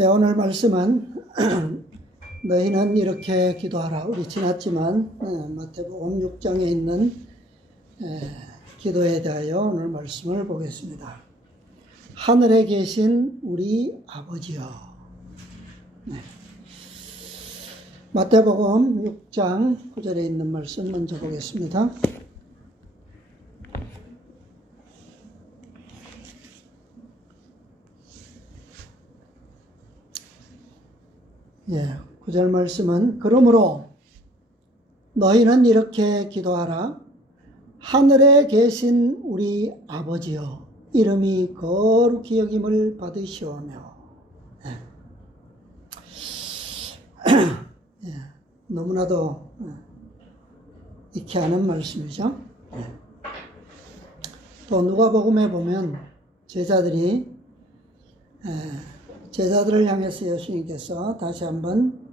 예, 오늘 말씀은 너희는 이렇게 기도하라. 우리 지났지만 마태복음 6장에 있는 기도에 대하여 오늘 말씀을 보겠습니다. 하늘에 계신 우리 아버지여. 네. 마태복음 6장 9절에 있는 말씀 먼저 보겠습니다. 예, 9절 말씀은 그러므로 너희는 이렇게 기도하라. 하늘에 계신 우리 아버지여, 이름이 거룩히 여김을 받으시오며. 예. 예, 너무나도 익히 아는 말씀이죠. 예. 또 누가복음에 보면 제자들을 향해서 예수님께서 다시 한번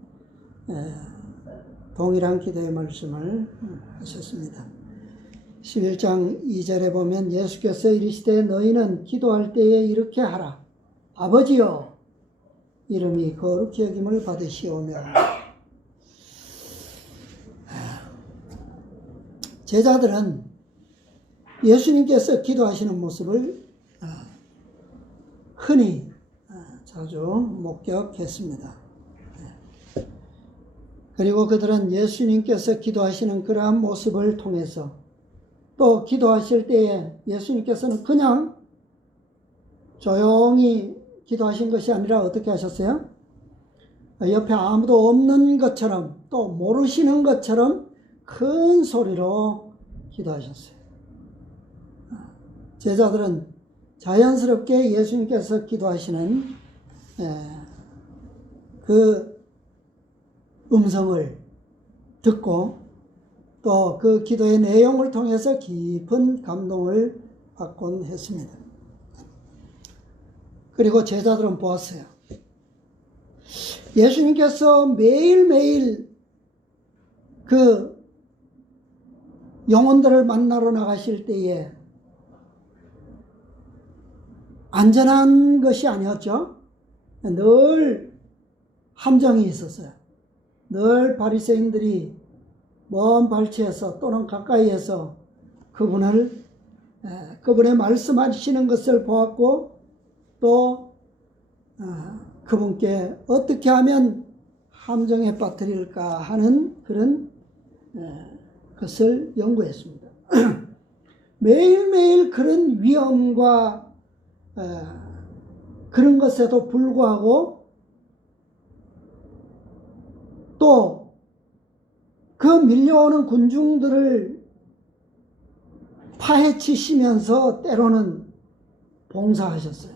동일한 기도의 말씀을 하셨습니다. 11장 2절에 보면 예수께서 이르시되 너희는 기도할 때에 이렇게 하라. 아버지여, 이름이 거룩히 여김을 받으시오며. 제자들은 예수님께서 기도하시는 모습을 흔히 자주 목격했습니다. 그리고 그들은 예수님께서 기도하시는 그러한 모습을 통해서 또 기도하실 때에 예수님께서는 그냥 조용히 기도하신 것이 아니라 어떻게 하셨어요? 옆에 아무도 없는 것처럼 또 모르시는 것처럼 큰 소리로 기도하셨어요. 제자들은 자연스럽게 예수님께서 기도하시는 그 음성을 듣고 또 그 기도의 내용을 통해서 깊은 감동을 받곤 했습니다. 그리고 제자들은 보았어요. 예수님께서 매일매일 그 영혼들을 만나러 나가실 때에 안전한 것이 아니었죠. 늘 함정이 있었어요. 늘 바리새인들이 먼 발치에서 또는 가까이에서 그분의 말씀하시는 것을 보았고 또 그분께 어떻게 하면 함정에 빠뜨릴까 하는 그런 것을 연구했습니다. 매일매일 그런 위험과 그런 것에도 불구하고 또 그 밀려오는 군중들을 파헤치시면서 때로는 봉사하셨어요.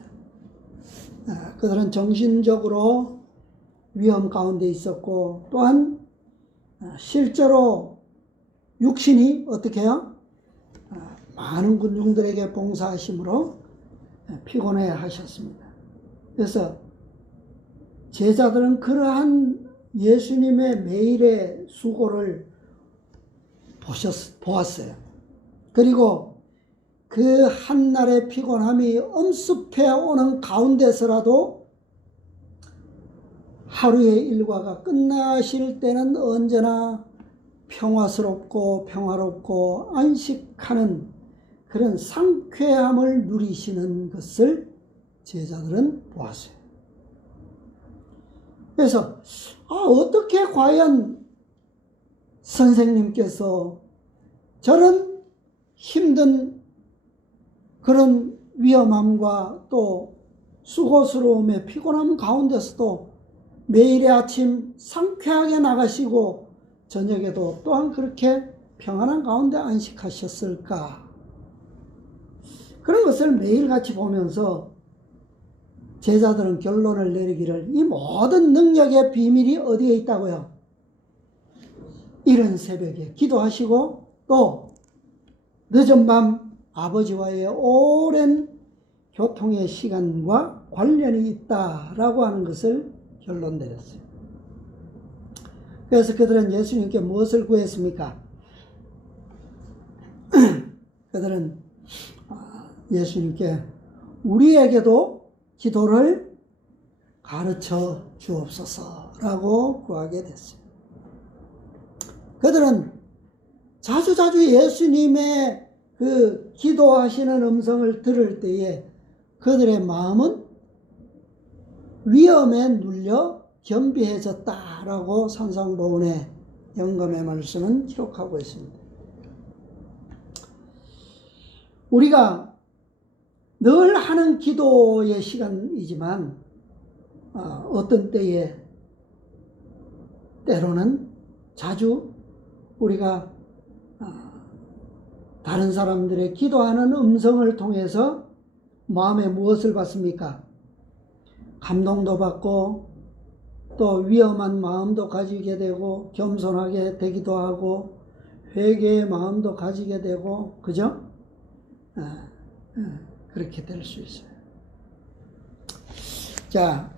그들은 정신적으로 위험 가운데 있었고 또한 실제로 육신이 어떻게 해요? 많은 군중들에게 봉사하심으로 피곤해 하셨습니다. 그래서 제자들은 그러한 예수님의 매일의 수고를 보았어요. 그리고 그 한날의 피곤함이 엄습해 오는 가운데서라도 하루의 일과가 끝나실 때는 언제나 평화롭고 안식하는 그런 상쾌함을 누리시는 것을 제자들은 보았어요. 그래서 어떻게 과연 선생님께서 저런 힘든 그런 위험함과 또 수고스러움의 피곤함 가운데서도 매일의 아침 상쾌하게 나가시고 저녁에도 또한 그렇게 평안한 가운데 안식하셨을까? 그런 것을 매일같이 보면서 제자들은 결론을 내리기를 이 모든 능력의 비밀이 어디에 있다고요? 이른 새벽에 기도하시고 또 늦은 밤 아버지와의 오랜 교통의 시간과 관련이 있다라고 하는 것을 결론 내렸어요. 그래서 그들은 예수님께 무엇을 구했습니까? 그들은 예수님께 우리에게도 기도를 가르쳐 주옵소서라고 구하게 됐어요. 그들은 자주자주 예수님의 그 기도하시는 음성을 들을 때에 그들의 마음은 위험에 눌려 겸비해졌다라고 산상보훈의 영감의 말씀은 기록하고 있습니다. 우리가 늘 하는 기도의 시간이지만 어떤 때로는 자주 우리가 다른 사람들의 기도하는 음성을 통해서 마음에 무엇을 받습니까? 감동도 받고 또 위험한 마음도 가지게 되고 겸손하게 되기도 하고 회개의 마음도 가지게 되고 그죠? 그렇게 될 수 있어요. 자,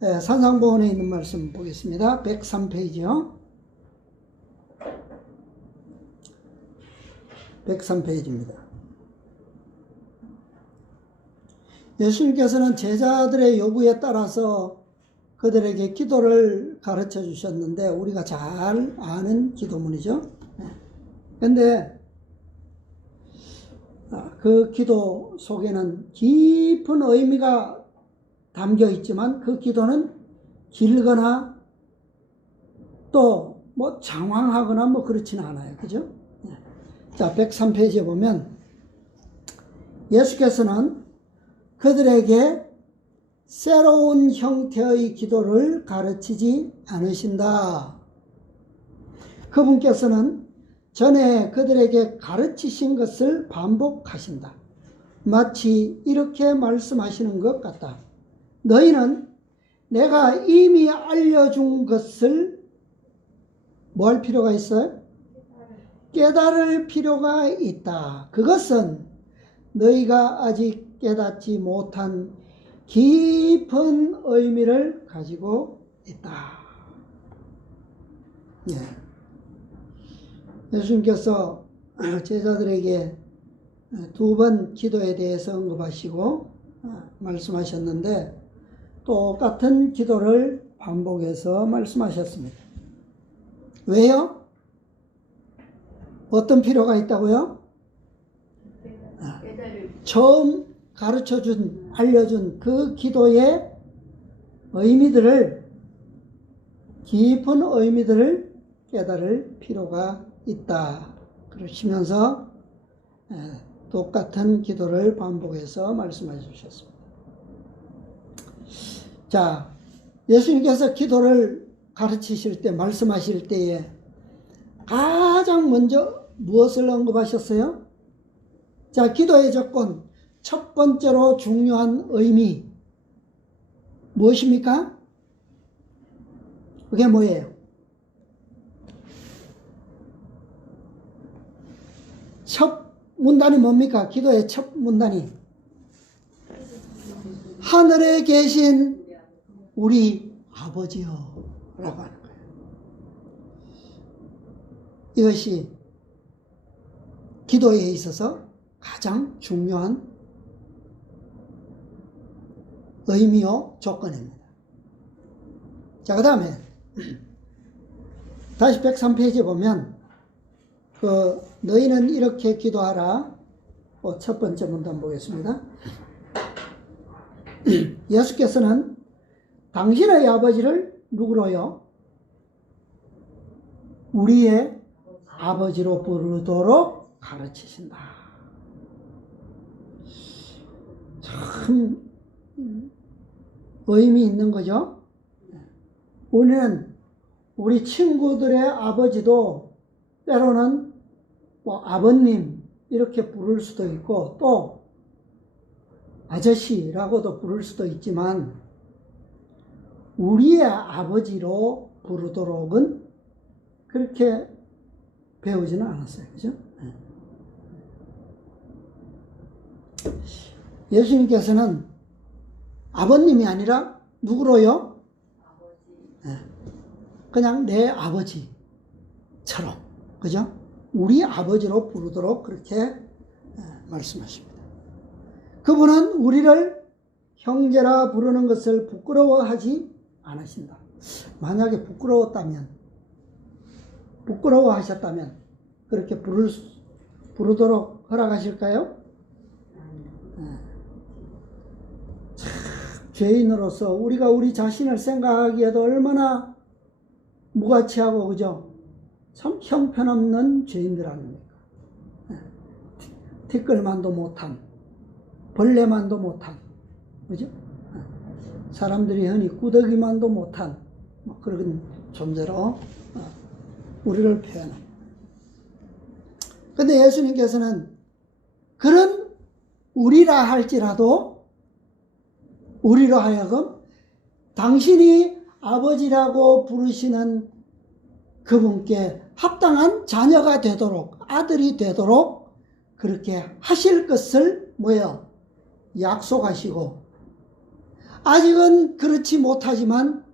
산상보훈에 있는 말씀 보겠습니다. 103페이지요. 103페이지입니다. 예수님께서는 제자들의 요구에 따라서 그들에게 기도를 가르쳐 주셨는데 우리가 잘 아는 기도문이죠. 그런데 그 기도 속에는 깊은 의미가 담겨 있지만 그 기도는 길거나 또 뭐 장황하거나 뭐 그렇지는 않아요. 그죠? 자, 103페이지에 보면 예수께서는 그들에게 새로운 형태의 기도를 가르치지 않으신다. 그분께서는 전에 그들에게 가르치신 것을 반복하신다. 마치 이렇게 말씀하시는 것 같다. 너희는 내가 이미 알려준 것을 뭐 할 필요가 있어요? 깨달을 필요가 있다. 그것은 너희가 아직 깨닫지 못한 깊은 의미를 가지고 있다. 예수님께서 제자들에게 두 번 기도에 대해서 언급하시고 말씀하셨는데 똑같은 기도를 반복해서 말씀하셨습니다. 왜요? 어떤 필요가 있다고요? 처음 가르쳐준, 알려준 그 기도의 의미들을, 깊은 의미들을 깨달을 필요가 있다. 그러시면서 똑같은 기도를 반복해서 말씀해 주셨습니다. 자, 예수님께서 기도를 가르치실 때, 말씀하실 때에 가장 먼저 무엇을 언급하셨어요? 자, 기도의 조건, 첫 번째로 중요한 의미, 무엇입니까? 그게 뭐예요? 첫 문단이 뭡니까? 기도의 첫 문단이 하늘에 계신 우리 아버지요 라고 하는 거예요. 이것이 기도에 있어서 가장 중요한 의미요 조건입니다. 자, 그 다음에 다시 103페이지에 보면 너희는 이렇게 기도하라. 첫 번째 문단 보겠습니다. 예수께서는 당신의 아버지를 누구로요? 우리의 아버지로 부르도록 가르치신다. 참 의미 있는 거죠. 우리는 우리 친구들의 아버지도 때로는 뭐 아버님 이렇게 부를 수도 있고 또 아저씨라고도 부를 수도 있지만 우리의 아버지로 부르도록은 그렇게 배우지는 않았어요. 그죠? 예수님께서는 아버님이 아니라 누구로요? 그냥 내 아버지처럼, 그죠? 우리 아버지로 부르도록 그렇게 말씀하십니다. 그분은 우리를 형제라 부르는 것을 부끄러워하지 않으신다. 만약에 부끄러워하셨다면 그렇게 부르도록 허락하실까요? 참, 죄인으로서 우리가 우리 자신을 생각하기에도 얼마나 무가치하고, 그죠? 참 형편없는 죄인들 아닙니까? 티끌만도 못한, 벌레만도 못한, 그죠? 사람들이 흔히 꾸덕이만도 못한 그런 존재로 우리를 표현합니다. 근데 예수님께서는 그런 우리라 할지라도 우리로 하여금 당신이 아버지라고 부르시는 그분께 합당한 자녀가 되도록, 아들이 되도록 그렇게 하실 것을 뭐예요? 약속하시고, 아직은 그렇지 못하지만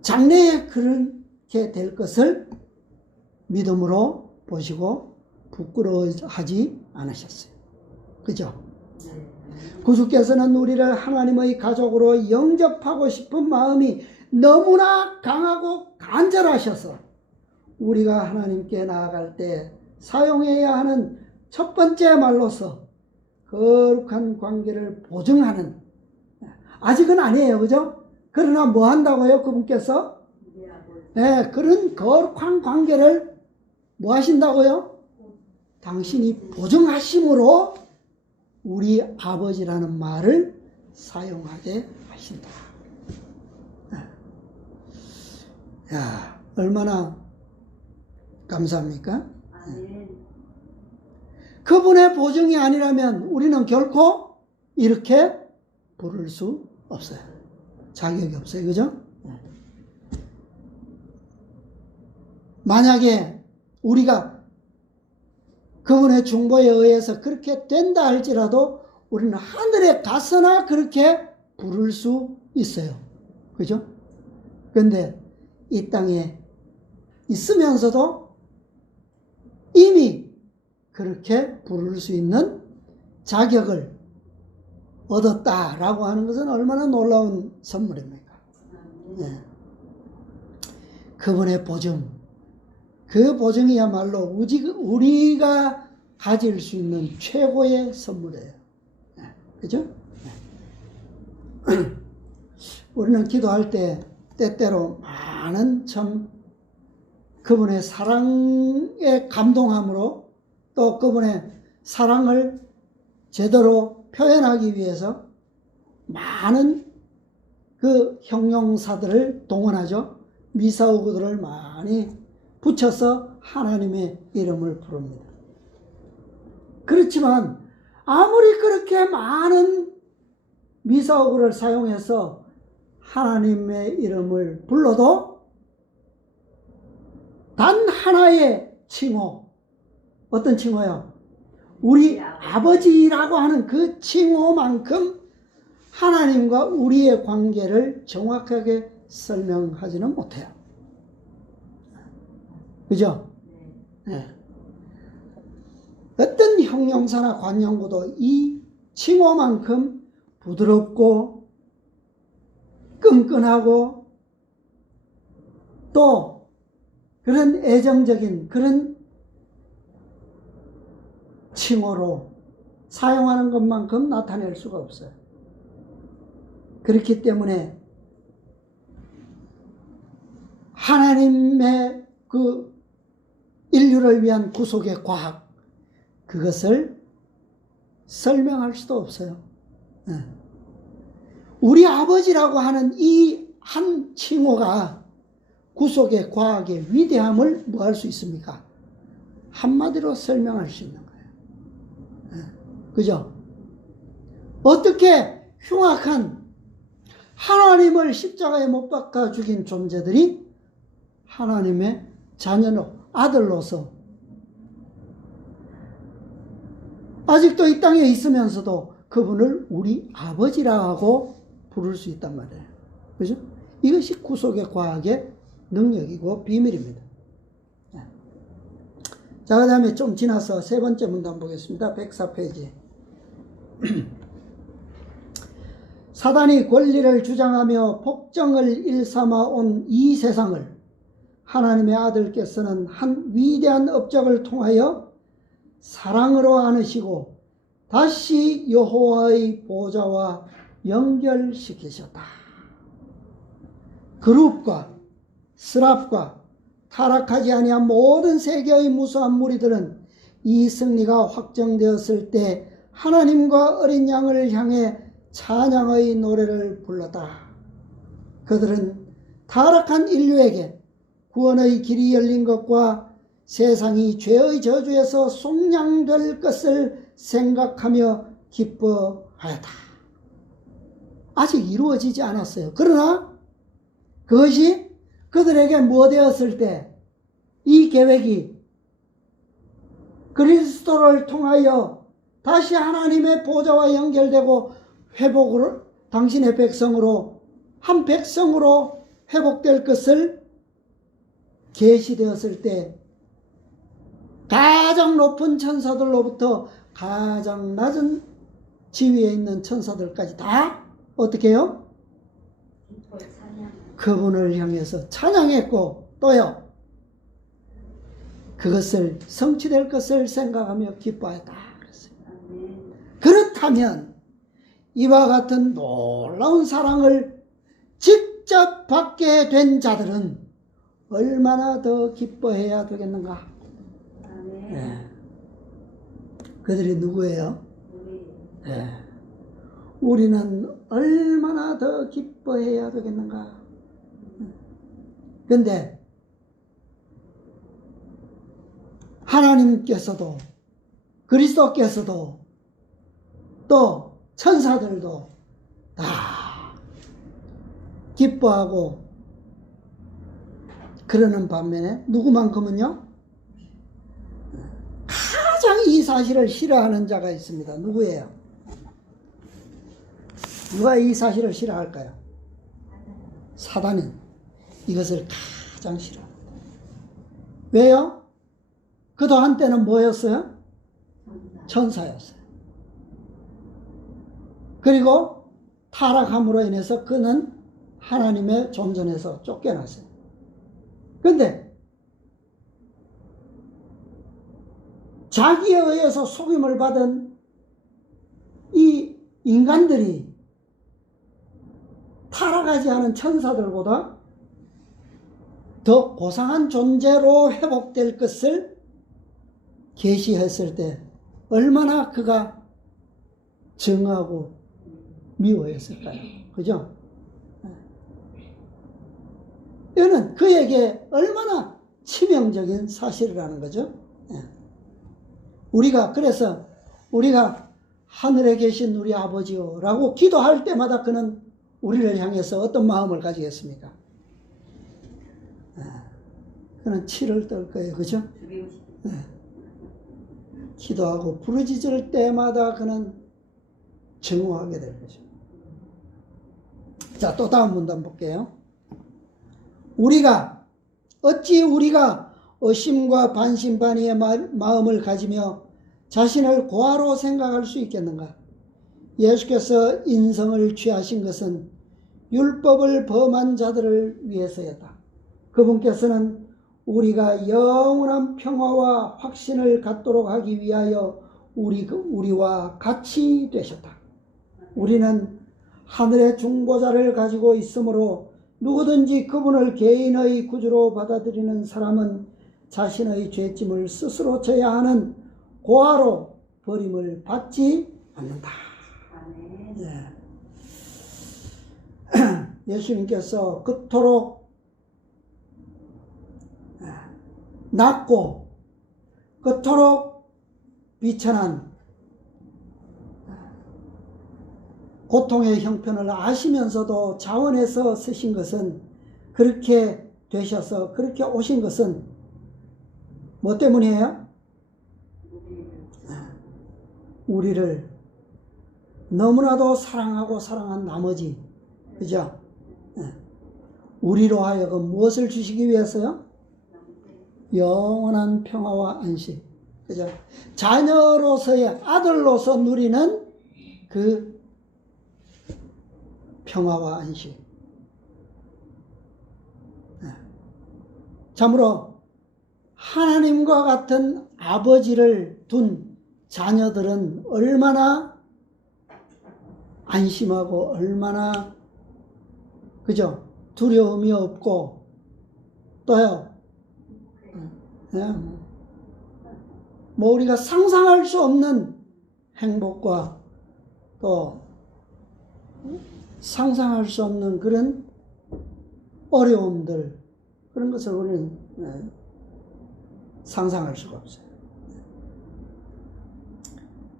장래에 그렇게 될 것을 믿음으로 보시고 부끄러워하지 않으셨어요. 그죠? 구주께서는 우리를 하나님의 가족으로 영접하고 싶은 마음이 너무나 강하고 간절하셔서 우리가 하나님께 나아갈 때 사용해야 하는 첫 번째 말로서 거룩한 관계를 보증하는, 아직은 아니에요, 그죠? 그러나 뭐 한다고요, 그분께서? 네, 그런 거룩한 관계를 뭐 하신다고요? 당신이 보증하심으로 우리 아버지라는 말을 사용하게 하신다. 야, 얼마나 감사합니까? 그분의 보증이 아니라면 우리는 결코 이렇게 부를 수 없어요. 자격이 없어요. 그죠? 만약에 우리가 그분의 중보에 의해서 그렇게 된다 할지라도 우리는 하늘에 가서나 그렇게 부를 수 있어요. 그죠? 그런데 이 땅에 있으면서도 이미 그렇게 부를 수 있는 자격을 얻었다라고 하는 것은 얼마나 놀라운 선물입니까? 네. 그분의 보증, 그 보증이야말로 우리가 가질 수 있는 최고의 선물이에요. 네. 그죠? 네. 우리는 기도할 때 때때로 많은 참 그분의 사랑에 감동함으로 또 그분의 사랑을 제대로 표현하기 위해서 많은 그 형용사들을 동원하죠. 미사오구들을 많이 붙여서 하나님의 이름을 부릅니다. 그렇지만 아무리 그렇게 많은 미사오구를 사용해서 하나님의 이름을 불러도 단 하나의 칭호, 어떤 칭호요? 우리 아버지라고 하는 그 칭호만큼 하나님과 우리의 관계를 정확하게 설명하지는 못해요. 그죠? 네. 어떤 형용사나 관용구도 이 칭호만큼 부드럽고 끈끈하고 또 그런 애정적인 그런 칭호로 사용하는 것만큼 나타낼 수가 없어요. 그렇기 때문에 하나님의 그 인류를 위한 구속의 과학, 그것을 설명할 수도 없어요. 우리 아버지라고 하는 이 한 칭호가 구속의 과학의 위대함을 뭐 할 수 있습니까? 한마디로 설명할 수 있는 거예요. 그죠? 어떻게 흉악한 하나님을 십자가에 못 박아 죽인 존재들이 하나님의 자녀로, 아들로서 아직도 이 땅에 있으면서도 그분을 우리 아버지라고 부를 수 있단 말이에요. 그죠? 이것이 구속의 과학의 능력이고 비밀입니다. 자, 그 다음에 좀 지나서 세 번째 문단 보겠습니다. 104페이지. 사단이 권리를 주장하며 폭정을 일삼아 온 이 세상을 하나님의 아들께서는 한 위대한 업적을 통하여 사랑으로 안으시고 다시 여호와의 보좌와 연결시키셨다. 그룹과 스랍과 타락하지 아니한 모든 세계의 무수한 무리들은 이 승리가 확정되었을 때 하나님과 어린 양을 향해 찬양의 노래를 불렀다. 그들은 타락한 인류에게 구원의 길이 열린 것과 세상이 죄의 저주에서 속량될 것을 생각하며 기뻐하였다. 아직 이루어지지 않았어요. 그러나 그것이 그들에게 뭐 되었을 때 이 계획이 그리스도를 통하여 다시 하나님의 보좌와 연결되고 회복으로 당신의 백성으로 한 백성으로 회복될 것을 계시되었을 때 가장 높은 천사들로부터 가장 낮은 지위에 있는 천사들까지 다 어떻게 해요? 그분을 향해서 찬양했고 또요 그것을 성취될 것을 생각하며 기뻐했다 그랬어요. 그렇다면 이와 같은 놀라운 사랑을 직접 받게 된 자들은 얼마나 더 기뻐해야 되겠는가? 네. 그들이 누구예요? 네. 우리는 얼마나 더 기뻐해야 되겠는가? 근데 하나님께서도 그리스도께서도 또 천사들도 다 기뻐하고 그러는 반면에 누구만큼은요? 가장 이 사실을 싫어하는 자가 있습니다. 누구예요? 누가 이 사실을 싫어할까요? 사단은 이것을 가장 싫어합니다. 왜요? 그도 한때는 뭐였어요? 천사였어요. 그리고 타락함으로 인해서 그는 하나님의 존전에서 쫓겨났어요. 근데 자기에 의해서 속임을 받은 이 인간들이 타락하지 않은 천사들보다 더 고상한 존재로 회복될 것을 계시했을 때 얼마나 그가 정하고 미워했을까요? 그죠? 이거는 그에게 얼마나 치명적인 사실이라는 거죠. 그래서 우리가 하늘에 계신 우리 아버지요 라고 기도할 때마다 그는 우리를 향해서 어떤 마음을 가지겠습니까? 그는 치를 떨 거예요. 그죠? 기도하고 부르짖을 때마다 그는 증오하게 될 거죠. 자, 또 다음 문단 볼게요. 어찌 우리가 의심과 반신반의의 마음을 가지며 자신을 고아로 생각할 수 있겠는가? 예수께서 인성을 취하신 것은 율법을 범한 자들을 위해서였다. 그분께서는 우리가 영원한 평화와 확신을 갖도록 하기 위하여 우리와 같이 되셨다. 우리는 하늘의 중보자를 가지고 있으므로 누구든지 그분을 개인의 구주로 받아들이는 사람은 자신의 죄짐을 스스로 져야 하는 고아로 버림을 받지 않는다. 네. 예수님께서 그토록 낮고 그토록 비천한 고통의 형편을 아시면서도 자원해서 쓰신 것은 그렇게 되셔서 그렇게 오신 것은 뭐 때문이에요? 우리를 너무나도 사랑하고 사랑한 나머지, 그죠? 우리로 하여금 무엇을 주시기 위해서요? 영원한 평화와 안식, 그죠? 자녀로서의 아들로서 누리는 그 평화와 안식. 참으로 하나님과 같은 아버지를 둔 자녀들은 얼마나 안심하고 얼마나 그죠? 두려움이 없고 또요. 뭐 우리가 상상할 수 없는 행복과 또 상상할 수 없는 그런 어려움들 그런 것을 우리는 상상할 수가 없어요.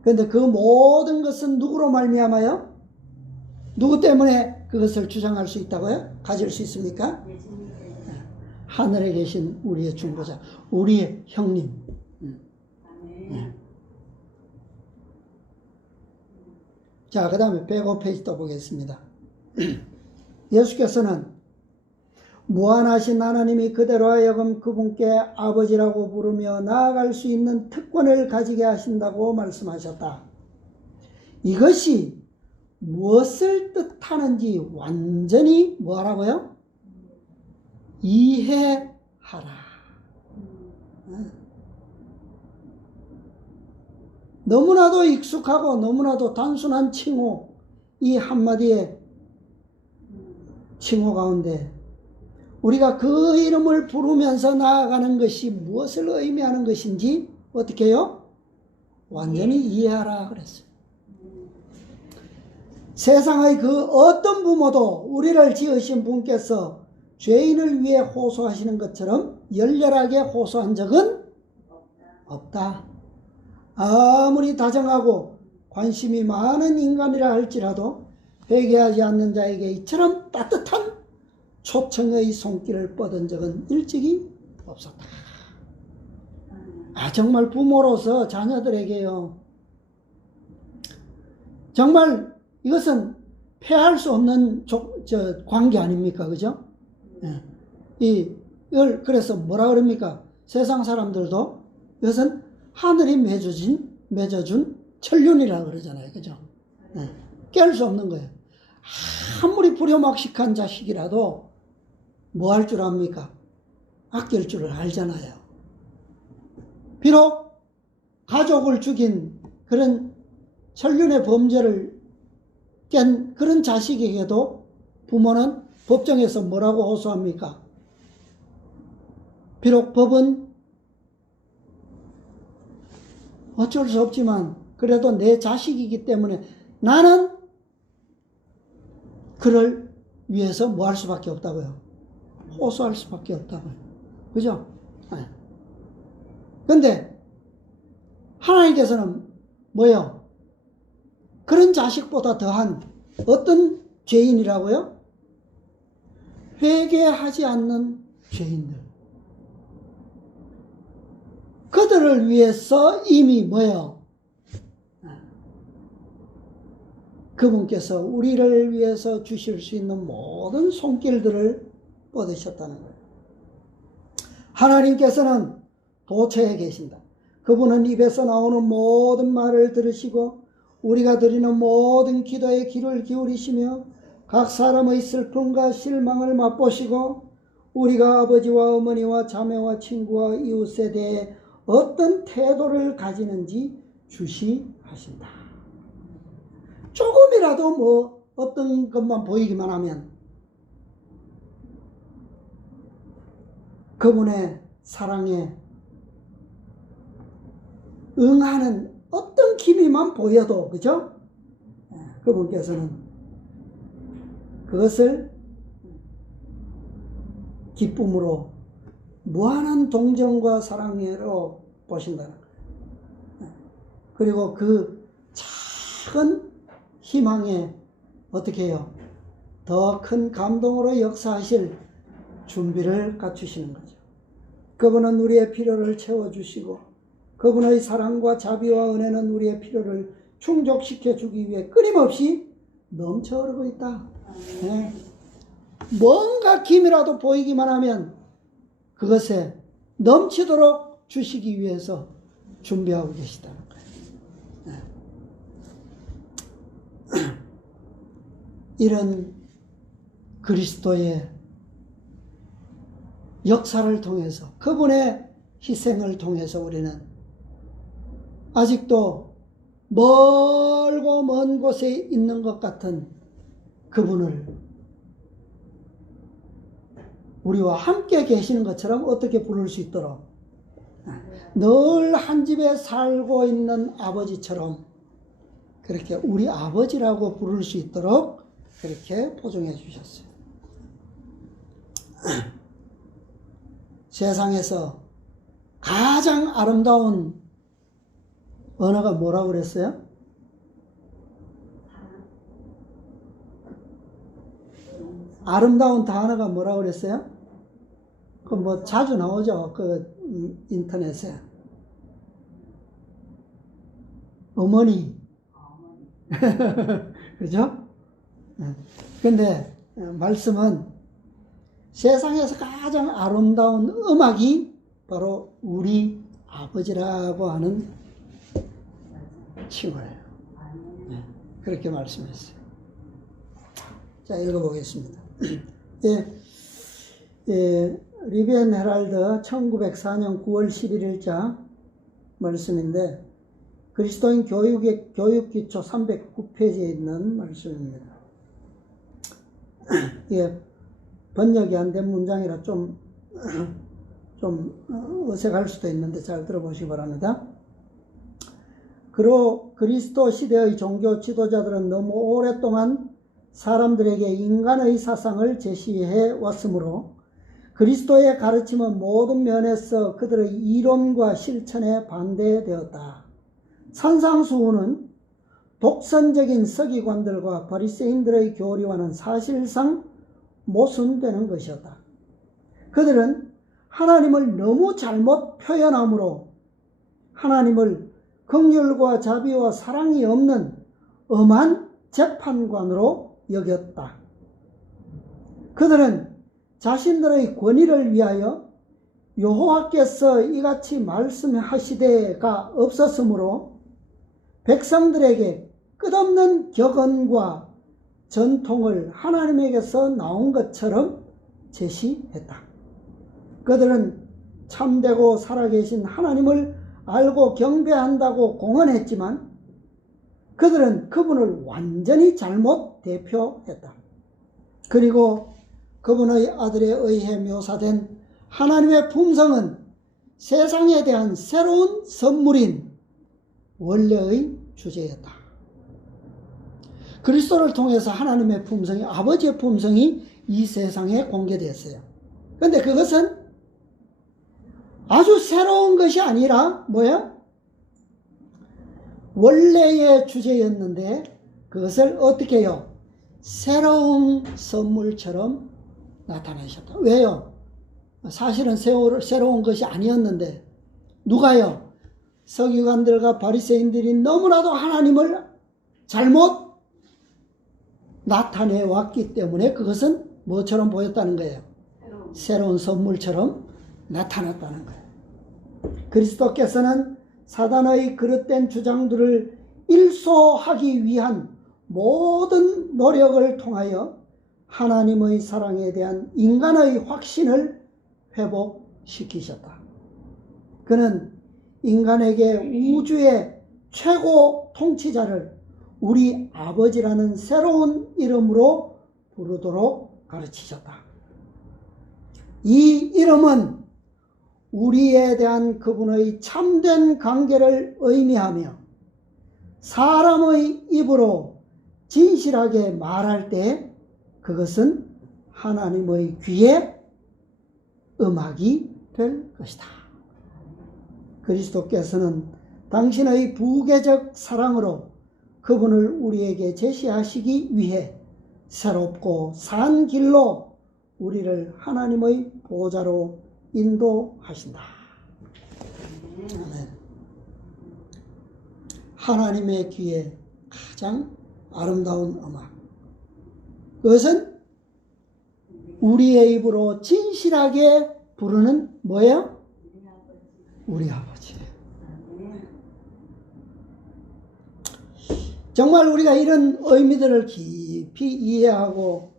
그런데 그 모든 것은 누구로 말미암아요? 누구 때문에 그것을 주장할 수 있다고요? 가질 수 있습니까? 하늘에 계신 우리의 중보자, 우리의 형님. 자, 그 다음에 105페이지 또 보겠습니다. 예수께서는 무한하신 하나님이 그대로 하여금 그분께 아버지라고 부르며 나아갈 수 있는 특권을 가지게 하신다고 말씀하셨다. 이것이 무엇을 뜻하는지 완전히 뭐하라고요? 이해하라. 너무나도 익숙하고 너무나도 단순한 칭호, 이 한마디의 칭호 가운데 우리가 그 이름을 부르면서 나아가는 것이 무엇을 의미하는 것인지 어떻게 해요? 완전히 이해하라 그랬어요. 세상의 그 어떤 부모도 우리를 지으신 분께서 죄인을 위해 호소하시는 것처럼 열렬하게 호소한 적은 없다. 아무리 다정하고 관심이 많은 인간이라 할지라도 회개하지 않는 자에게 이처럼 따뜻한 초청의 손길을 뻗은 적은 일찍이 없었다. 정말 부모로서 자녀들에게요. 정말 이것은 패할 수 없는 관계 아닙니까? 그죠? 이걸 그래서 뭐라 그럽니까? 세상 사람들도 이것은 하늘이 맺어준 천륜이라고 그러잖아요. 그죠? 깰 수 없는 거예요. 아무리 불효막식한 자식이라도 뭐 할 줄 압니까? 아낄 줄을 알잖아요. 비록 가족을 죽인 그런 천륜의 범죄를 깬 그런 자식에게도 부모는 법정에서 뭐라고 호소합니까? 비록 법은 어쩔 수 없지만 그래도 내 자식이기 때문에 나는 그를 위해서 뭐 할 수밖에 없다고요? 호소할 수밖에 없다고요. 그죠? 근데 하나님께서는 뭐요? 그런 자식보다 더한 어떤 죄인이라고요? 회개하지 않는 죄인들. 그들을 위해서 이미 뭐요? 그분께서 우리를 위해서 주실 수 있는 모든 손길들을 뻗으셨다는 거예요. 하나님께서는 도처에 계신다. 그분은 입에서 나오는 모든 말을 들으시고 우리가 드리는 모든 기도에 귀를 기울이시며 각 사람의 슬픔과 실망을 맛보시고 우리가 아버지와 어머니와 자매와 친구와 이웃에 대해 어떤 태도를 가지는지 주시하신다. 조금이라도 뭐 어떤 것만 보이기만 하면 그분의 사랑에 응하는 어떤 기미만 보여도, 그죠? 그분께서는 그것을 기쁨으로 무한한 동정과 사랑으로 보신다는 거예요. 그리고 그 작은 희망에 어떻게 해요? 더 큰 감동으로 역사하실 준비를 갖추시는 거죠. 그분은 우리의 필요를 채워주시고 그분의 사랑과 자비와 은혜는 우리의 필요를 충족시켜 주기 위해 끊임없이 넘쳐 흐르고 있다. 네. 뭔가 기미라도 보이기만 하면 그것에 넘치도록 주시기 위해서 준비하고 계시다는 거예요. 네. 이런 그리스도의 역사를 통해서, 그분의 희생을 통해서 우리는 아직도 멀고 먼 곳에 있는 것 같은 그분을 우리와 함께 계시는 것처럼 어떻게 부를 수 있도록, 늘 한 집에 살고 있는 아버지처럼 그렇게 우리 아버지라고 부를 수 있도록 그렇게 보증해 주셨어요. 세상에서 가장 아름다운 언어가 뭐라고 그랬어요? 아름다운 단어가 뭐라고 그랬어요? 그 뭐 자주 나오죠. 그 인터넷에. 어머니. 그죠? 근데 말씀은 세상에서 가장 아름다운 음악이 바로 우리 아버지라고 하는 칭호예요. 그렇게 말씀했어요. 자, 읽어보겠습니다. 리비안 헤럴드 1904년 9월 11일자 말씀인데, 그리스도인 교육의 교육기초 309페이지에 있는 말씀입니다. 이게 번역이 안 된 문장이라 좀 어색할 수도 있는데 잘 들어보시기 바랍니다. 그리스도 시대의 종교 지도자들은 너무 오랫동안 사람들에게 인간의 사상을 제시해 왔으므로 그리스도의 가르침은 모든 면에서 그들의 이론과 실천에 반대되었다. 산상수훈은 독선적인 서기관들과 바리새인들의 교리와는 사실상 모순되는 것이었다. 그들은 하나님을 너무 잘못 표현하므로 하나님을 긍휼과 자비와 사랑이 없는 엄한 재판관으로 여겼다. 그들은 자신들의 권위를 위하여 여호와께서 이같이 말씀하시되가 없었으므로 백성들에게 끝없는 격언과 전통을 하나님에게서 나온 것처럼 제시했다. 그들은 참되고 살아계신 하나님을 알고 경배한다고 공언했지만 그들은 그분을 완전히 잘못 대표했다. 그리고 그분의 아들에 의해 묘사된 하나님의 품성은 세상에 대한 새로운 선물인 원래의 주제였다. 그리스도를 통해서 하나님의 품성이, 아버지의 품성이 이 세상에 공개되었어요. 그런데 그것은 아주 새로운 것이 아니라 뭐야? 원래의 주제였는데 그것을 어떻게 해요? 새로운 선물처럼 나타내셨다. 왜요? 사실은 새로운 것이 아니었는데 누가요? 서기관들과 바리새인들이 너무나도 하나님을 잘못 나타내 왔기 때문에 그것은 뭐처럼 보였다는 거예요? 새로운 선물처럼 나타났다는 거예요. 그리스도께서는 사단의 그릇된 주장들을 일소하기 위한 모든 노력을 통하여 하나님의 사랑에 대한 인간의 확신을 회복시키셨다. 그는 인간에게 우주의 최고 통치자를 우리 아버지라는 새로운 이름으로 부르도록 가르치셨다. 이 이름은 우리에 대한 그분의 참된 관계를 의미하며 사람의 입으로 진실하게 말할 때 그것은 하나님의 귀에 음악이 될 것이다. 그리스도께서는 당신의 부계적 사랑으로 그분을 우리에게 제시하시기 위해 새롭고 산 길로 우리를 하나님의 보좌로 인도하신다. 아멘. 하나님의 귀에 가장 아름다운 음악. 그것은 우리의 입으로 진실하게 부르는 뭐예요? 우리 아버지. 정말 우리가 이런 의미들을 깊이 이해하고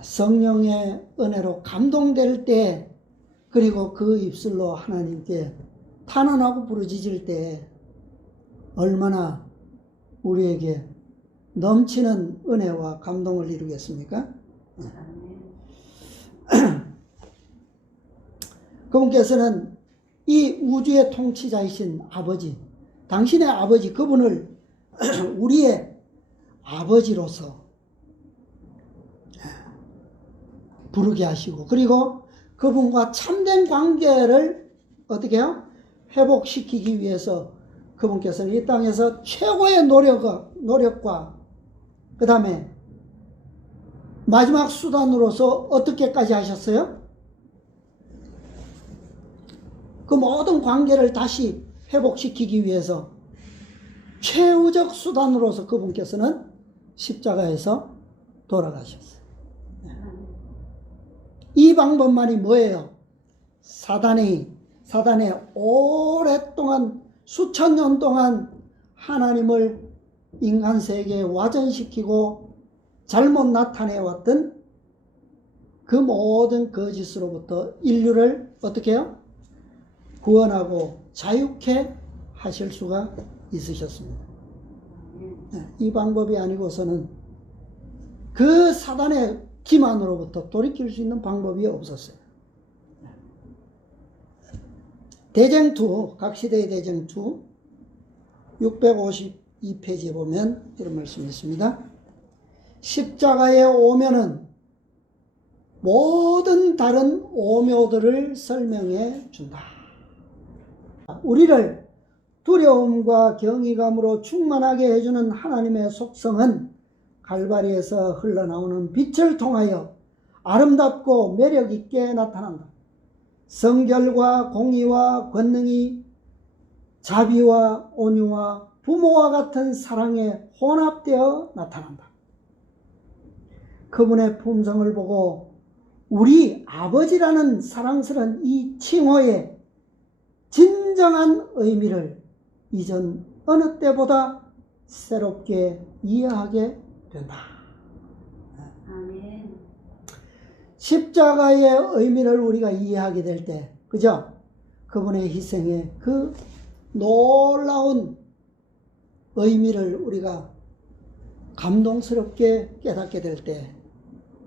성령의 은혜로 감동될 때, 그리고 그 입술로 하나님께 탄원하고 부르짖을 때 얼마나 우리에게 넘치는 은혜와 감동을 이루겠습니까? 그분께서는 이 우주의 통치자이신 아버지, 당신의 아버지, 그분을 우리의 아버지로서 부르게 하시고, 그리고 그분과 참된 관계를 어떻게 해요? 회복시키기 위해서 그분께서는 이 땅에서 최고의 노력과 그 다음에 마지막 수단으로서 어떻게까지 하셨어요? 그 모든 관계를 다시 회복시키기 위해서 최후적 수단으로서 그분께서는 십자가에서 돌아가셨어요. 이 방법만이 뭐예요? 사단의 오랫동안 수천 년 동안 하나님을 인간 세계에 와전시키고 잘못 나타내왔던 그 모든 거짓으로부터 인류를 어떻게 해요? 구원하고 자유케 하실 수가 있으셨습니다. 이 방법이 아니고서는 그 사단의 기만으로부터 돌이킬 수 있는 방법이 없었어요. 대쟁투, 각시대의 대쟁투 652페이지에 보면 이런 말씀이 있습니다. 십자가에 오면은 모든 다른 오묘들을 설명해 준다. 우리를 두려움과 경이감으로 충만하게 해주는 하나님의 속성은 갈바리에서 흘러나오는 빛을 통하여 아름답고 매력있게 나타난다. 성결과 공의와 권능이 자비와 온유와 부모와 같은 사랑에 혼합되어 나타난다. 그분의 품성을 보고 우리 아버지라는 사랑스러운 이 칭호의 진정한 의미를 이전 어느 때보다 새롭게 이해하게 된다. 아멘. 십자가의 의미를 우리가 이해하게 될 때, 그죠? 그분의 희생의 그 놀라운 의미를 우리가 감동스럽게 깨닫게 될 때,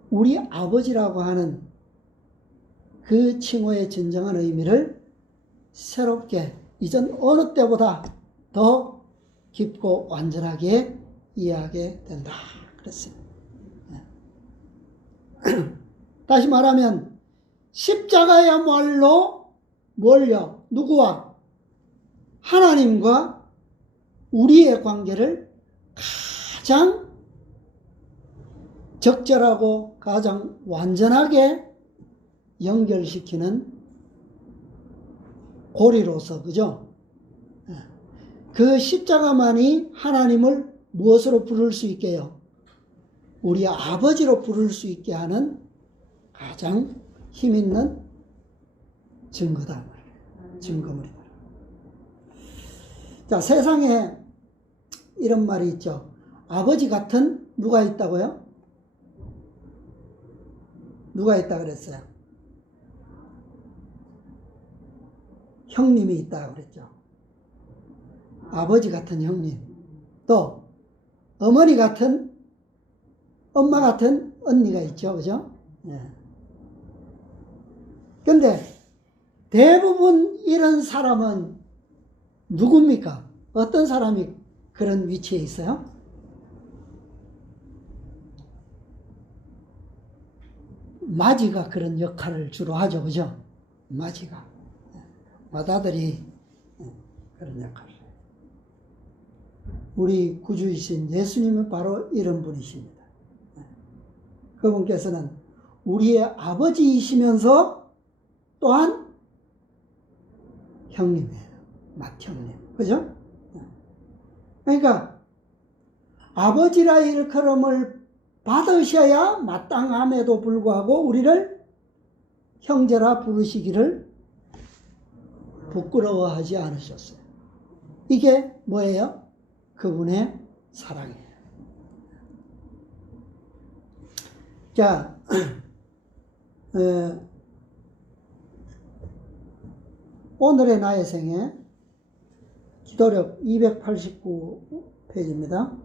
우리 아버지라고 하는 그 칭호의 진정한 의미를 새롭게 이전 어느 때보다 더 깊고 완전하게 이해하게 된다. 그랬어요. 다시 말하면 십자가야말로 뭘요? 누구와? 하나님과 우리의 관계를 가장 적절하고 가장 완전하게 연결시키는 고리로서, 그죠? 그 십자가만이 하나님을 무엇으로 부를 수 있게요? 우리 아버지로 부를 수 있게 하는 가장 힘있는 증거다. 증거물이다. 자, 세상에 이런 말이 있죠. 아버지 같은 누가 있다고요? 누가 있다 그랬어요? 형님이 있다고 그랬죠. 아버지 같은 형님. 또 어머니 같은, 엄마 같은 언니가 있죠. 그죠? 예. 근데 대부분 이런 사람은 누굽니까? 어떤 사람이 그런 위치에 있어요? 마지가 그런 역할을 주로 하죠. 그죠? 마지가. 맏아들이 그런 역할을 해요. 우리 구주이신 예수님은 바로 이런 분이십니다. 그분께서는 우리의 아버지이시면서 또한 형님이에요. 맏형님. 그죠? 그러니까 아버지라 일컬음을 받으셔야 마땅함에도 불구하고 우리를 형제라 부르시기를 부끄러워하지 않으셨어요. 이게 뭐예요? 그분의 사랑이에요. 자, 오늘의 나의 생애 기도력 289페이지입니다.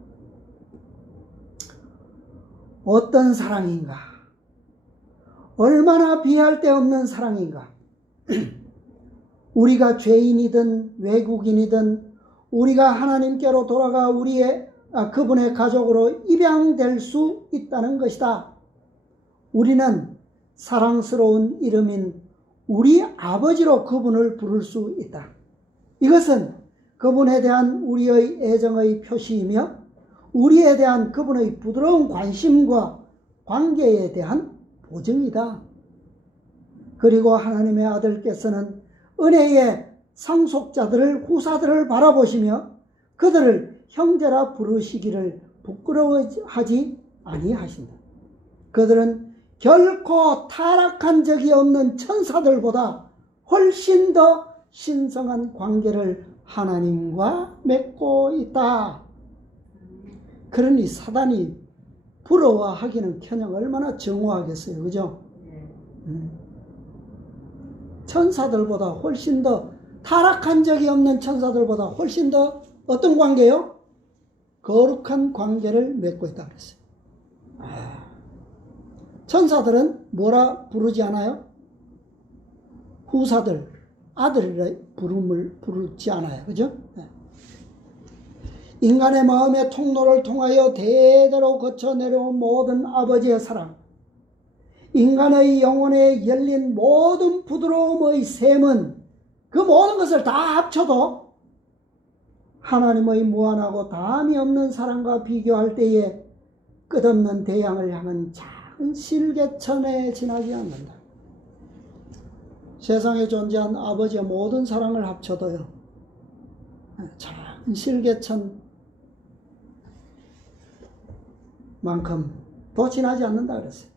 어떤 사랑인가? 얼마나 비할 데 없는 사랑인가? 우리가 죄인이든 외국인이든 우리가 하나님께로 돌아가 그분의 가족으로 입양될 수 있다는 것이다. 우리는 사랑스러운 이름인 우리 아버지로 그분을 부를 수 있다. 이것은 그분에 대한 우리의 애정의 표시이며 우리에 대한 그분의 부드러운 관심과 관계에 대한 보증이다. 그리고 하나님의 아들께서는 은혜의 상속자들을 후사들을 바라보시며 그들을 형제라 부르시기를 부끄러워하지 아니하신다. 그들은 결코 타락한 적이 없는 천사들보다 훨씬 더 신성한 관계를 하나님과 맺고 있다. 그러니 사단이 부러워하기는커녕 얼마나 정오하겠어요. 그죠? 천사들보다 훨씬 더 타락한 적이 없는 천사들보다 훨씬 더 어떤 관계요? 거룩한 관계를 맺고 있다 그랬어요. 천사들은 뭐라 부르지 않아요? 후사들, 아들이라 부름을 부르지 않아요. 그죠? 인간의 마음의 통로를 통하여 대대로 거쳐 내려온 모든 아버지의 사랑, 인간의 영혼에 열린 모든 부드러움의 샘은 그 모든 것을 다 합쳐도 하나님의 무한하고 다함이 없는 사랑과 비교할 때에 끝없는 대양을 향한 작은 실개천에 지나지 않는다. 세상에 존재한 아버지의 모든 사랑을 합쳐도요, 작은 실개천 만큼 더 지나지 않는다 그랬어요.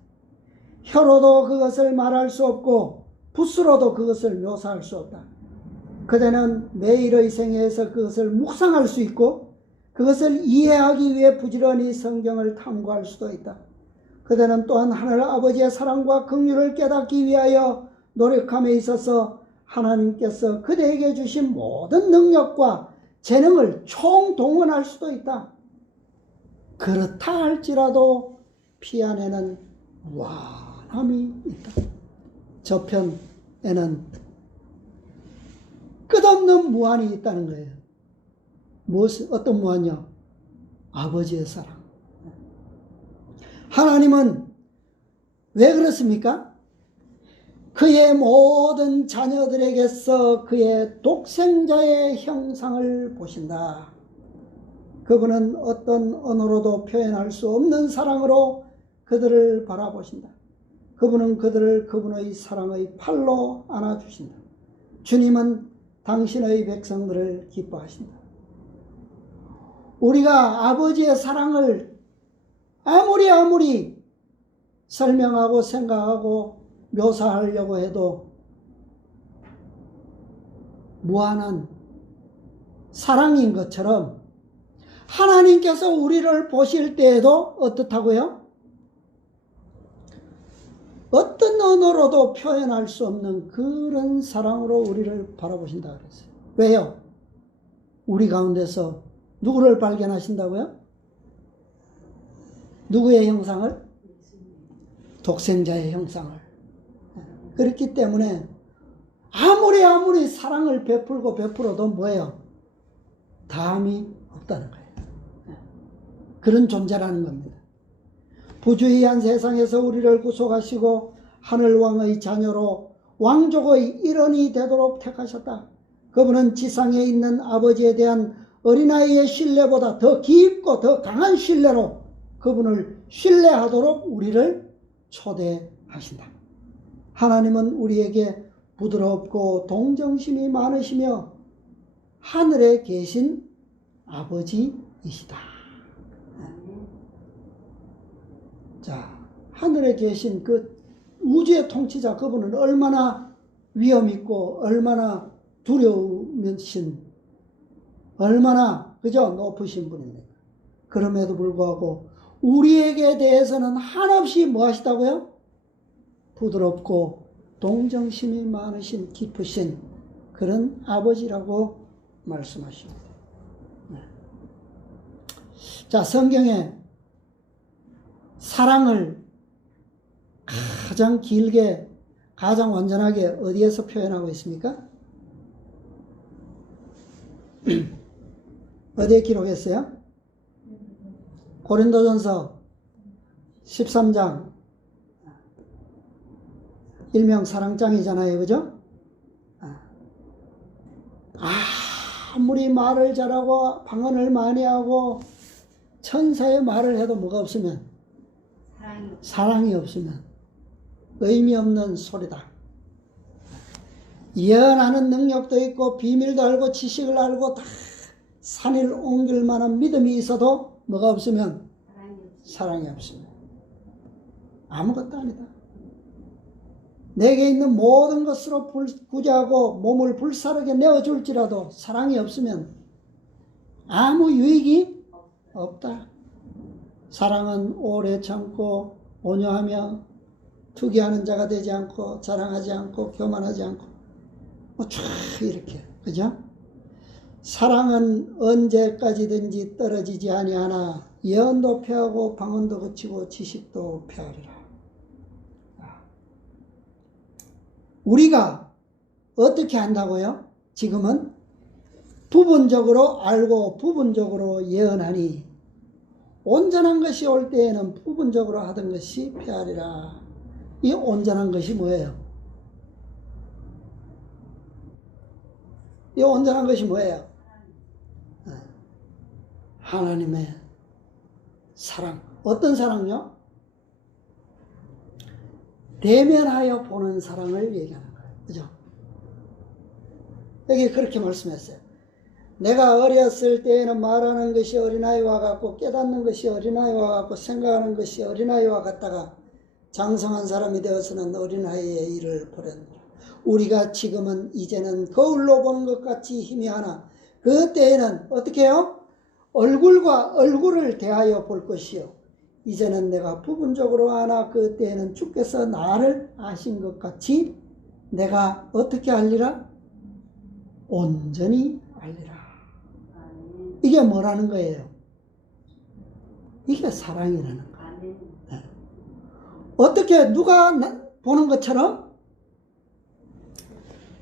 혀로도 그것을 말할 수 없고 붓으로도 그것을 묘사할 수 없다. 그대는 매일의 생애에서 그것을 묵상할 수 있고 그것을 이해하기 위해 부지런히 성경을 탐구할 수도 있다. 그대는 또한 하늘 아버지의 사랑과 긍휼을 깨닫기 위하여 노력함에 있어서 하나님께서 그대에게 주신 모든 능력과 재능을 총동원할 수도 있다. 그렇다 할지라도 피 안에는 무한함이 있다. 저편에는 끝없는 무한이 있다는 거예요. 어떤 무한이요? 아버지의 사랑. 하나님은 왜 그렇습니까? 그의 모든 자녀들에게서 그의 독생자의 형상을 보신다. 그분은 어떤 언어로도 표현할 수 없는 사랑으로 그들을 바라보신다. 그분은 그들을 그분의 사랑의 팔로 안아주신다. 주님은 당신의 백성들을 기뻐하신다. 우리가 아버지의 사랑을 아무리 설명하고 생각하고 묘사하려고 해도 무한한 사랑인 것처럼 하나님께서 우리를 보실 때에도 어떻다고요? 어떤 언어로도 표현할 수 없는 그런 사랑으로 우리를 바라보신다 그랬어요. 왜요? 우리 가운데서 누구를 발견하신다고요? 누구의 형상을? 독생자의 형상을. 그렇기 때문에 아무리 사랑을 베풀어도 뭐예요? 다함이 없다는 거예요. 그런 존재라는 겁니다. 부주의한 세상에서 우리를 구속하시고 하늘왕의 자녀로 왕족의 일원이 되도록 택하셨다. 그분은 지상에 있는 아버지에 대한 어린아이의 신뢰보다 더 깊고 더 강한 신뢰로 그분을 신뢰하도록 우리를 초대하신다. 하나님은 우리에게 부드럽고 동정심이 많으시며 하늘에 계신 아버지이시다. 자, 하늘에 계신 그 우주의 통치자 그분은 얼마나 위엄있고 얼마나 두려우신 얼마나 그죠? 높으신 분입니다. 그럼에도 불구하고 우리에게 대해서는 한없이 뭐 하시다고요? 부드럽고 동정심이 많으신 깊으신 그런 아버지라고 말씀하십니다. 자, 성경에 사랑을 가장 길게, 가장 완전하게 어디에서 표현하고 있습니까? 어디에 기록했어요? 고린도전서 13장. 일명 사랑장이잖아요. 그죠? 아무리 말을 잘하고 방언을 많이 하고 천사의 말을 해도 뭐가 없으면, 사랑이 없으면 의미 없는 소리다. 예언하는 능력도 있고 비밀도 알고 지식을 알고 다 산을 옮길 만한 믿음이 있어도 뭐가 없으면, 사랑이 없으면 아무것도 아니다. 내게 있는 모든 것으로 구제하고 몸을 불사르게 내어줄지라도 사랑이 없으면 아무 유익이 없다. 사랑은 오래 참고 온유하며 투기하는 자가 되지 않고 자랑하지 않고 교만하지 않고 쭉 이렇게, 그죠? 사랑은 언제까지든지 떨어지지 아니하나 예언도 폐하고 방언도 그치고 지식도 폐하리라. 우리가 어떻게 한다고요? 지금은 부분적으로 알고 부분적으로 예언하니 온전한 것이 올 때에는 부분적으로 하던 것이 폐하리라. 이 온전한 것이 뭐예요? 이 온전한 것이 뭐예요? 하나님의 사랑. 어떤 사랑요? 대면하여 보는 사랑을 얘기하는 거예요. 그죠? 여기 그렇게 말씀했어요. 내가 어렸을 때에는 말하는 것이 어린아이와 같고 깨닫는 것이 어린아이와 같고 생각하는 것이 어린아이와 같다가 장성한 사람이 되어서는 어린아이의 일을 버렸노라. 우리가 지금은 이제는 거울로 보는 것 같이 희미하나 그때에는 어떻게 해요? 얼굴과 얼굴을 대하여 볼 것이요. 이제는 내가 부분적으로 아나 그때에는 주께서 나를 아신 것 같이 내가 어떻게 알리라? 온전히 알리라. 이게 뭐라는 거예요? 이게 사랑이라는 거예요. 네. 어떻게 누가 보는 것처럼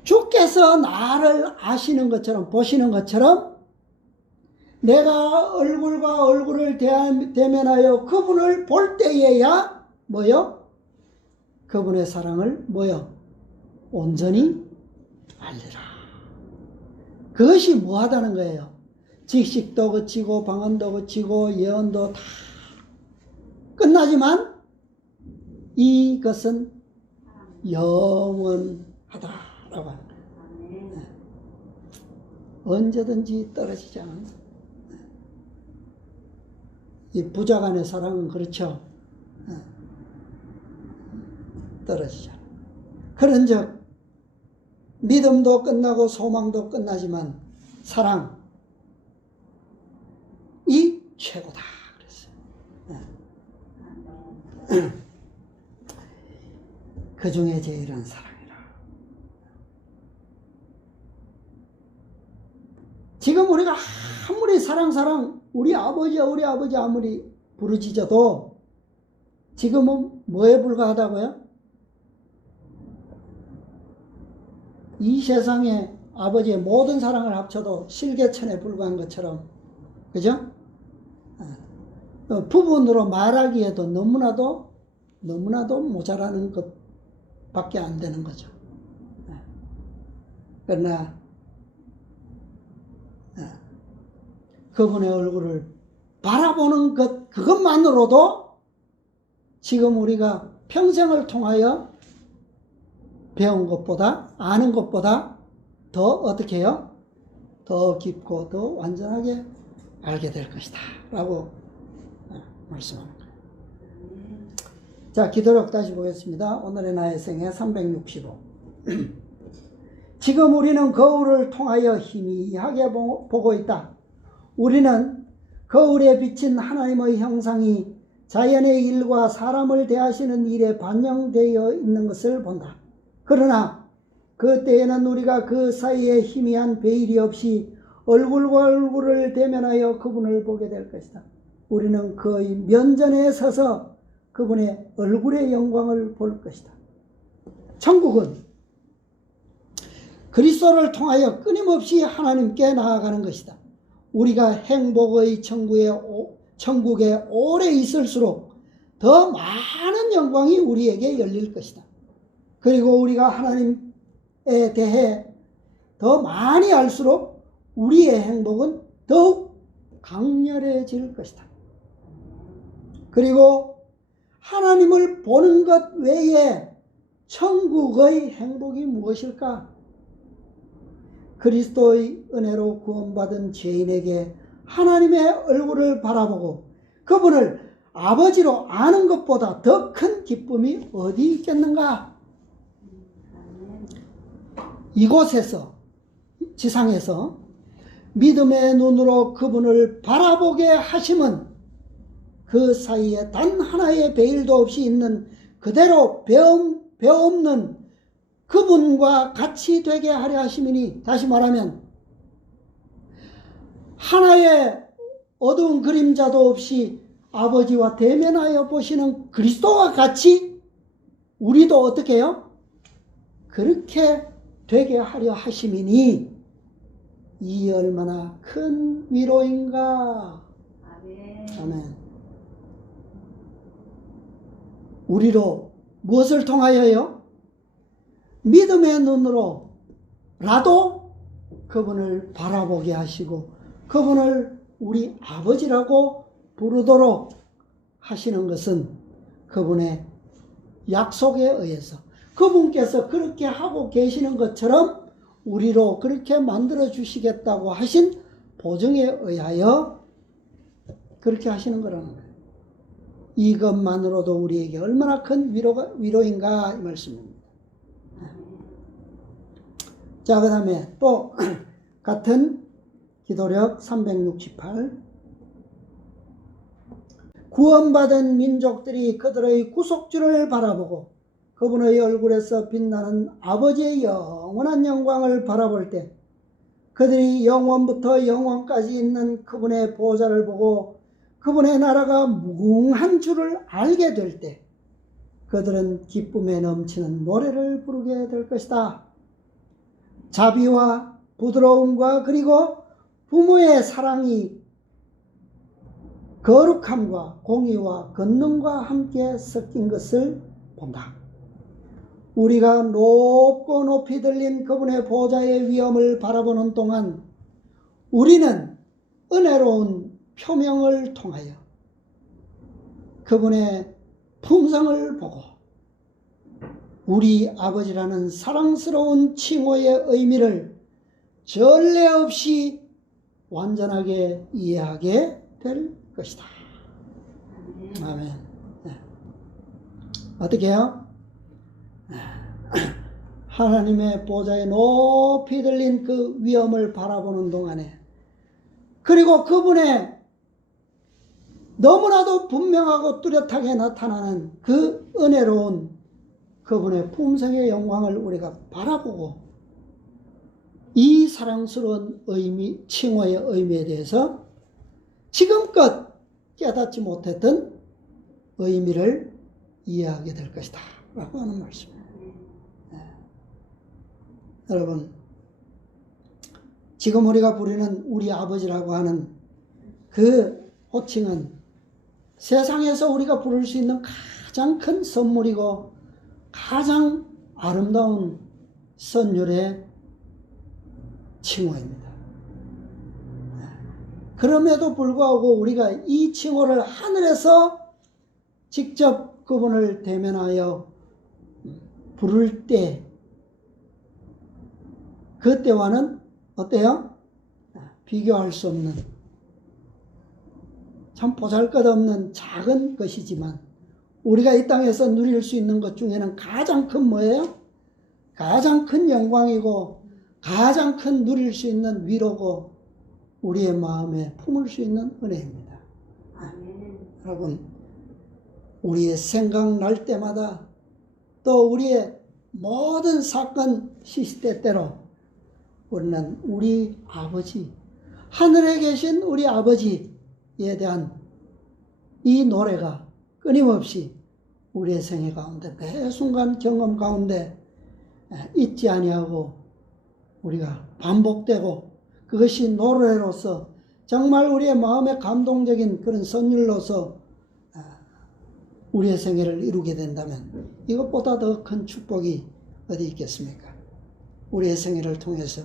주께서 나를 아시는 것처럼 보시는 것처럼 내가 얼굴과 얼굴을 대면하여 그분을 볼 때에야 뭐요? 그분의 사랑을 뭐요? 온전히 알리라. 그것이 뭐하다는 거예요? 지식도 그치고 방언도 그치고 예언도 다 끝나지만 이것은 영원하다라고 하는 거예요. 네. 언제든지 떨어지지 않는 거예요. 이 부자 간의 사랑은 그렇죠. 떨어지지 않아요. 그런즉 믿음도 끝나고 소망도 끝나지만 사랑이 최고다 그랬어요. 그 중에 제일은 사랑이라. 지금 우리가 아무리 사랑 우리 아버지 아무리 부르짖어도 지금은 뭐에 불과하다고요? 이 세상에 아버지의 모든 사랑을 합쳐도 실개천에 불과한 것처럼, 그죠? 부분으로 말하기에도 너무나도 모자라는 것밖에 안 되는 거죠. 그러나 그분의 얼굴을 바라보는 그것만으로도 지금 우리가 평생을 통하여 배운 것보다, 아는 것보다 더 어떻게 해요? 더 깊고 더 완전하게 알게 될 것이다 라고 말씀하는 거예요. 자, 기도록 다시 보겠습니다. 오늘의 나의 생애 365. 지금 우리는 거울을 통하여 희미하게 보고 있다. 우리는 거울에 비친 하나님의 형상이 자연의 일과 사람을 대하시는 일에 반영되어 있는 것을 본다. 그러나 그때에는 우리가 그 사이에 희미한 베일이 없이 얼굴과 얼굴을 대면하여 그분을 보게 될 것이다. 우리는 그의 면전에 서서 그분의 얼굴의 영광을 볼 것이다. 천국은 그리스도를 통하여 끊임없이 하나님께 나아가는 것이다. 우리가 행복의 천국에 오래 있을수록 더 많은 영광이 우리에게 열릴 것이다. 그리고 우리가 하나님에 대해 더 많이 알수록 우리의 행복은 더욱 강렬해질 것이다. 그리고 하나님을 보는 것 외에 천국의 행복이 무엇일까? 그리스도의 은혜로 구원받은 죄인에게 하나님의 얼굴을 바라보고 그분을 아버지로 아는 것보다 더 큰 기쁨이 어디 있겠는가? 이곳에서, 지상에서 믿음의 눈으로 그분을 바라보게 하심은 그 사이에 단 하나의 베일도 없이 있는 그대로 배 없는 그분과 같이 되게 하려 하심이니, 다시 말하면 하나의 어두운 그림자도 없이 아버지와 대면하여 보시는 그리스도와 같이 우리도 어떻게 해요? 그렇게 되게 하려 하심이니 이 얼마나 큰 위로인가. 아멘. 우리로 무엇을 통하여요? 믿음의 눈으로라도 그분을 바라보게 하시고 그분을 우리 아버지라고 부르도록 하시는 것은 그분의 약속에 의해서 그분께서 그렇게 하고 계시는 것처럼 우리로 그렇게 만들어 주시겠다고 하신 보증에 의하여 그렇게 하시는 거라는 거예요. 이것만으로도 우리에게 얼마나 큰 위로인가 이 말씀입니다. 자, 그 다음에 또 같은 기도력 368 구원받은 민족들이 그들의 구속주를 바라보고 그분의 얼굴에서 빛나는 아버지의 영원한 영광을 바라볼 때 그들이 영원부터 영원까지 있는 그분의 보좌를 보고 그분의 나라가 무궁한 줄을 알게 될 때 그들은 기쁨에 넘치는 노래를 부르게 될 것이다. 자비와 부드러움과 그리고 부모의 사랑이 거룩함과 공의와 권능과 함께 섞인 것을 본다. 우리가 높고 높이 들린 그분의 보좌의 위엄을 바라보는 동안 우리는 은혜로운 표명을 통하여 그분의 품성을 보고 우리 아버지라는 사랑스러운 칭호의 의미를 전례 없이 완전하게 이해하게 될 것이다. 아멘. 네. 어떻게 해요? 하나님의 보좌에 높이 들린 그 위엄을 바라보는 동안에 그리고 그분의 너무나도 분명하고 뚜렷하게 나타나는 그 은혜로운 그분의 품성의 영광을 우리가 바라보고 이 사랑스러운 의미, 칭호의 의미에 대해서 지금껏 깨닫지 못했던 의미를 이해하게 될 것이다 라고 하는 말씀입니다. 네. 여러분, 지금 우리가 부르는 우리 아버지라고 하는 그 호칭은 세상에서 우리가 부를 수 있는 가장 큰 선물이고 가장 아름다운 선율의 칭호입니다. 그럼에도 불구하고 우리가 이 칭호를 하늘에서 직접 그분을 대면하여 부를 때 그때와는 어때요? 비교할 수 없는 참 보잘것없는 작은 것이지만 우리가 이 땅에서 누릴 수 있는 것 중에는 가장 큰 뭐예요? 가장 큰 영광이고 가장 큰 누릴 수 있는 위로고 우리의 마음에 품을 수 있는 은혜입니다. 여러분, 우리의 생각날 때마다 또 우리의 모든 사건 시시때때로 우리는 우리 아버지, 하늘에 계신 우리 아버지에 대한 이 노래가 끊임없이 우리의 생애 가운데 매 순간 경험 가운데 잊지 아니하고 우리가 반복되고 그것이 노래로서 정말 우리의 마음에 감동적인 그런 선율로서 우리의 생애를 이루게 된다면 이것보다 더 큰 축복이 어디 있겠습니까? 우리의 생애를 통해서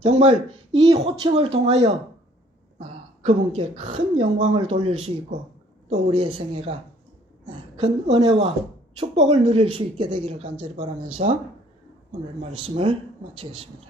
정말 이 호칭을 통하여 그분께 큰 영광을 돌릴 수 있고 또 우리의 생애가 큰 은혜와 축복을 누릴 수 있게 되기를 간절히 바라면서 오늘 말씀을 마치겠습니다.